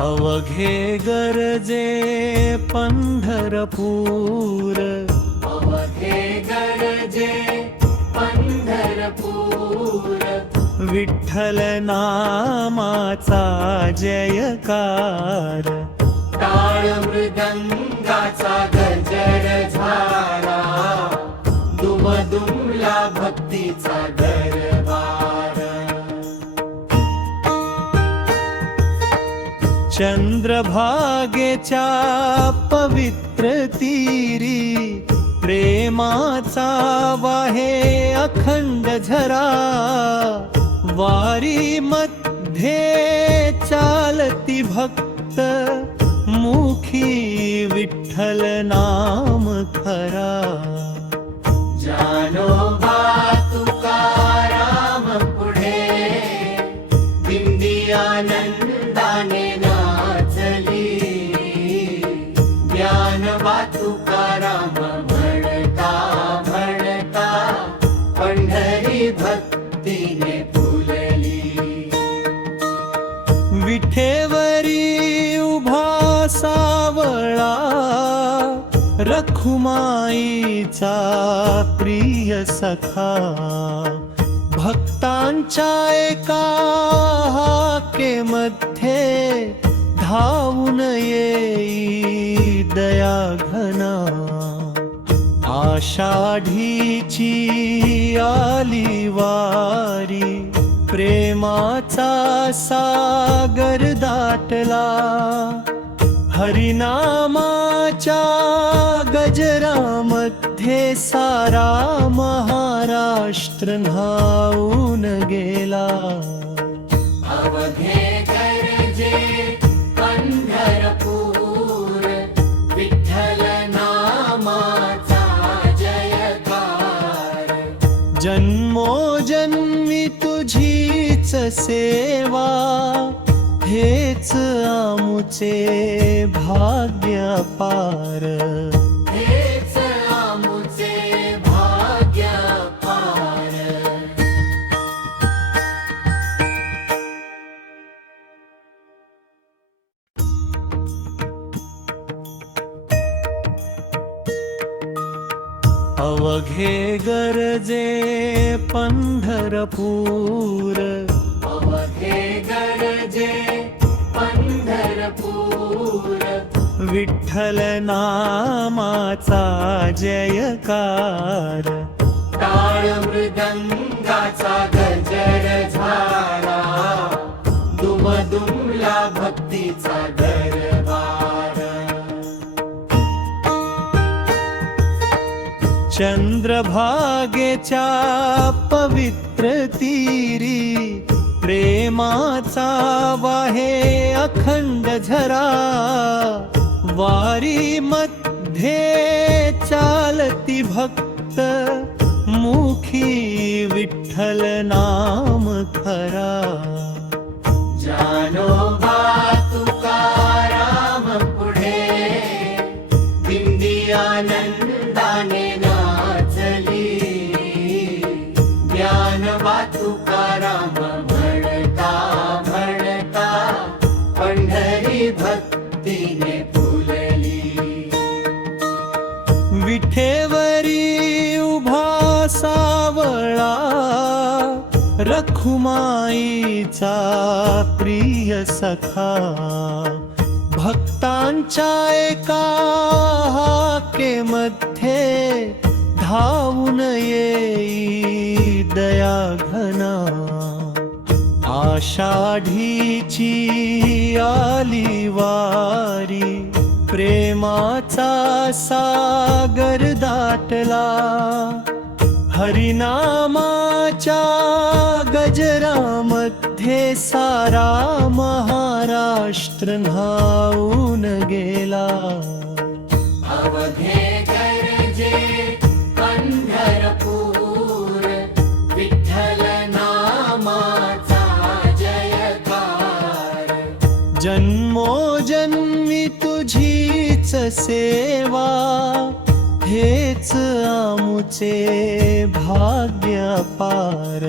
अवघे गरजे पंढरपूर, अवघे गरजे पंढरपूर, विठ्ठल नामाचा जयकार, टाळ मृदंगाचा गजर झाला, दुमदुमला भक्तीचा दरबार. चंद्रभागेच्या पवित्र तीरी, प्रेमाचा वाहे अखंड झरा, वारी मध्ये चालती भक्त, मुखी विठ्ठल नाम खरा. जानोबा तुकाराम पुढे दिंडी आनंदाने नाचली, ज्ञानोबा तुकाराम म्हणता म्हणता पंढरी भक्तीने फुलली. विठेवरी उभा सावळा, रखुमाईचा प्रिय सखा, भक्तांच्या एका हाकेमध्ये धावून येई दया घना. आषाढीची आली वारी, प्रेमाचा सागर दाटला, हरिनामाच्या गजरामध्ये सारा महाराष्ट्र न्हाऊन गेला. अवघे गरजे पंढरपूर, विठ्ठल नामाचा जयकार, जन्मोजन्मी तुझीच सेवा, हेच आमुचे भाग्य पार. हेच आमुचे भाग्य पार. अवघे गरजे पंढरपूर, अवघे गरजे पंढरपूर, विठ्ठल नामाचा जयकार, टाळ मृदंगाचा गजर झाला, दुमदुमला भक्तीचा दरबार. चंद्रभागेच्या पवित्र तीरी, प्रेमाचा वाहे अखंड झरा, वारी मध्ये चालती भक्त, मुखी विठ्ठल नाम खरा. जानोबा तुकाराम पुढे दिंडी आनंदाने नाचली, ज्ञानोबा तुकाराम म्हणता म्हणता पंढरी भक्तीने फुलली. विठेवरी उभा सावळा, रखुमाईचा प्रिय सखा, भक्तांच्या एका हाकेमध्ये धावून येई दया घना. आषाढीची आली वारी, प्रेमाचा सागर दाटला, हरिनामाच्या गजरामध्ये सारा महाराष्ट्र न्हाऊन गेला. अवघे गरजे पंढरपूर, विठ्ठल नामाचा जयकार, जन्मोजन्मी तुझीच सेवा, हेच आमुचे भाग्य पार.